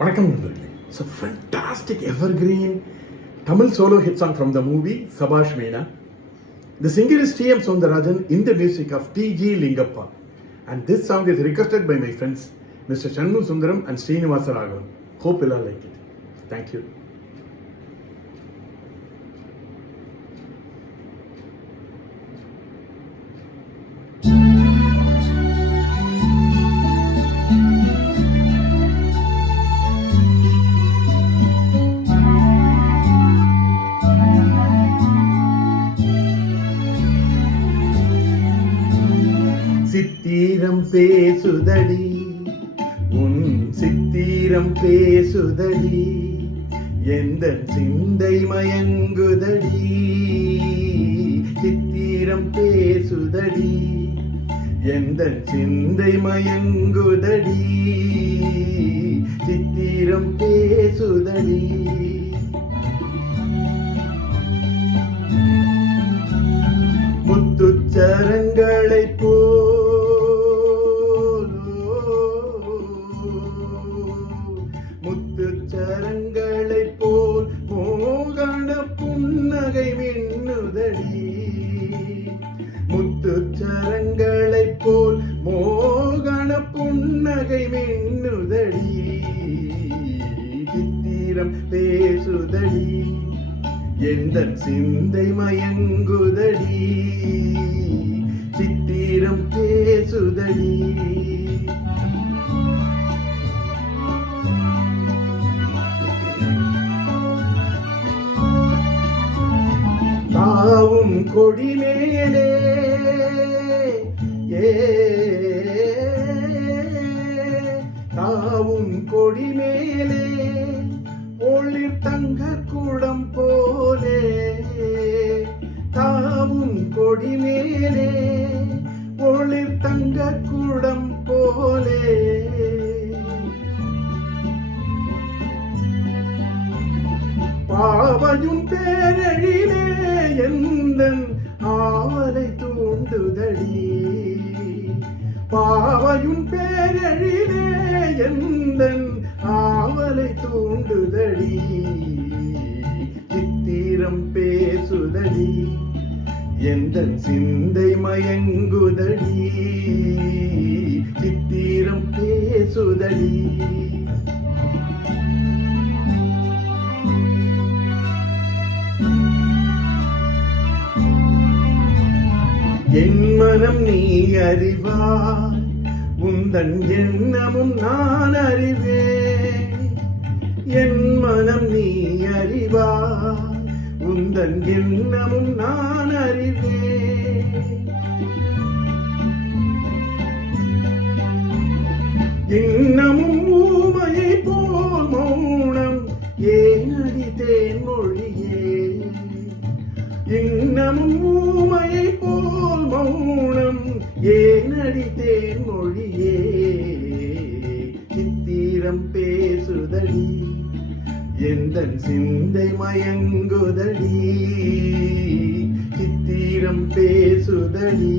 வணக்கம் நண்பர்களே. It's a fantastic evergreen Tamil solo hit song from the movie Sabash Meena. The singer is T.M. Soundarajan in the music of T.G. Lingappa. And this song is requested by my friends Mr. Shanmu Sundaram and Srinivasa Raghavan. Hope you'll all like it. Thank you. சித்திரம் பேசுதடி உன் சித்திரம் பேசுதடி எந்த சிந்தை மயங்குதடி சித்திரம் பேசுதடி எந்த சிந்தை மயங்குதடி சித்திரம் பேசுதடி முத்துச்சரங்களை முத்துச்சரங்களைப் போல் மோகன புன்னகை மின்னுதடி முத்துச்சரங்களைப் போல் மோகன புன்னகை மின்னுதடி சித்திரம் பேசுதடி எந்த சிந்தை மயங்குதடி சித்திரம் பேசுதடி தாவும் கொடி மேலே தாவும் கொடி மேலே ஒளிர் தங்க குடம் போலே தாவும் கொடி மேலே ஒளிர் தங்க குடம் போலே பாவையும் பேரழிலே எந்தன் ஆவலை தூண்டுதடி பாவையும் பேரழிலே எந்தன் ஆவலை தூண்டுதடி சித்திரம் பேசுதடி எந்தன் சிந்தை மயங்குதடி சித்திரம் பேசுதடி என் மனம் நீ அறிவாய் உந்தன் எண்ணமும் நான் அறிவேன் என் மனம் நீ அறிவாய் உந்தன் எண்ணமும் நான் அறிவேன் எண்ணமும் ஊமையை போல் மௌனம் ஏன் அடித்தேன் மொழியே எண்ணமும் ஊமையை போல் மௌனம் ஏன் அடித்தேன் மொழியே சித்திரம் பேசுதடி எந்தன் சிந்தை மயங்குதடி சித்திரம் பேசுதடி